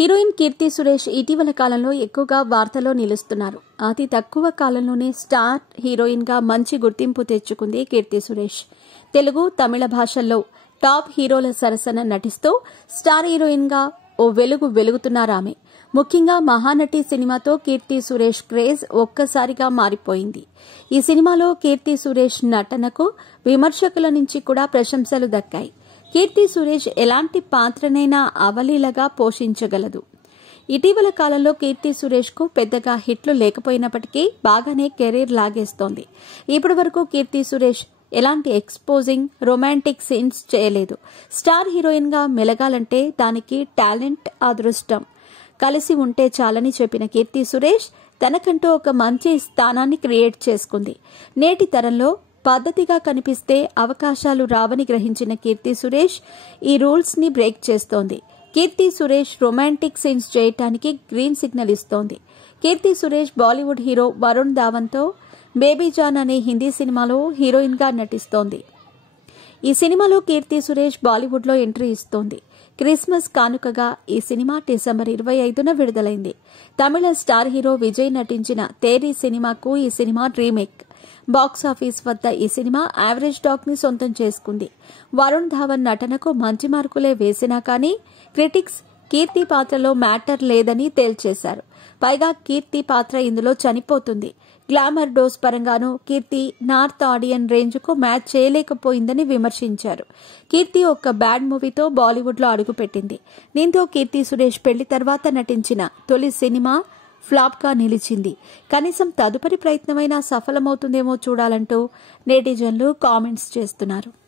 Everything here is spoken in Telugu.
హీరోయిన్ కీర్తి సురేష్ ఇటీవల కాలంలో ఎక్కువగా వార్తల్లో నిలుస్తున్నారు. అతి తక్కువ కాలంలోనే స్టార్ హీరోయిన్ గా మంచి గుర్తింపు తెచ్చుకుంది కీర్తి సురేష్. తెలుగు, తమిళ భాషల్లో టాప్ హీరోల సరసన నటిస్తూ స్టార్ హీరోయిన్ గా ఓ వెలుగుతున్నారామె. ముఖ్యంగా మహానటి సినిమాతో కీర్తి సురేష్ క్రేజ్ ఒక్కసారిగా మారిపోయింది. ఈ సినిమాలో కీర్తి సురేష్ నటనకు విమర్శకుల నుంచి కూడా ప్రశంసలు దక్కాయి. కీర్తి సురేష్ ఎలాంటి పాత్రనైనా అవలీలగా పోషించగలదు. ఇటీవల కాలంలో కీర్తి సురేష్ కు పెద్దగా హిట్లు లేకపోయినప్పటికీ బాగానే కెరీర్ లాగేస్తోంది. ఇప్పటి వరకు కీర్తి సురేష్ ఎలాంటి ఎక్స్పోజింగ్ రొమాంటిక్ సీన్స్ చేయలేదు. స్టార్ హీరోయిన్ గా మెలగాలంటే దానికి టాలెంట్, అదృష్టం కలిసి ఉంటే చాలని చెప్పిన కీర్తి సురేష్ తనకంటూ ఒక మంచి స్థానాన్ని క్రియేట్ చేసుకుంది. నేటి తరంలో పద్ధతిగా కనిపిస్తే అవకాశాలు రావని గ్రహించిన కీర్తి సురేష్ ఈ రూల్స్ ని బ్రేక్ చేస్తోంది. కీర్తి సురేష్ రొమాంటిక్ సీన్స్ చేయటానికి గ్రీన్ సిగ్నల్ ఇస్తోంది. కీర్తి సురేష్ బాలీవుడ్ హీరో వరుణ్ ధావన్తో బేబీ జాన్ అనే హిందీ సినిమాలో హీరోయిన్ గా నటిస్తోంది. ఈ సినిమాలో కీర్తి సురేష్ బాలీవుడ్ లో ఎంట్రీ ఇస్తోంది. క్రిస్మస్ కానుకగా ఈ సినిమా డిసెంబర్ 25న విడుదలైంది. తమిళ స్టార్ హీరో విజయ్ నటించిన తేరీ సినిమాకు ఈ సినిమా రీమేక్. బాక్సాఫీస్ వద్ద ఈ సినిమా యావరేజ్ టాక్ ని సొంతం చేసుకుంది. వరుణ్ ధావన్ నటనకు మంచి మార్కులే వేసినా కానీ క్రిటిక్స్ కీర్తి పాత్రలో మ్యాటర్ లేదని తేల్చేశారు. పైగా కీర్తి పాత్ర ఇందులో చనిపోతుంది. గ్లామర్ డోస్ పరంగానూ కీర్తి నార్త్ ఆడియన్ రేంజ్ కు మ్యాచ్ చేయలేకపోయిందని విమర్శించారు. కీర్తి ఒక్క బ్యాడ్ మూవీతో బాలీవుడ్ లో అడుగుపెట్టింది. దీంతో కీర్తి సురేష్ పెళ్లి తర్వాత నటించిన తొలి సినిమా ఫ్లాప్ గా నిలిచింది. కనీసం తదుపరి ప్రయత్నమైనా సఫలమవుతుందేమో చూడాలంటూ నెటిజన్లు కామెంట్స్ చేస్తున్నారు.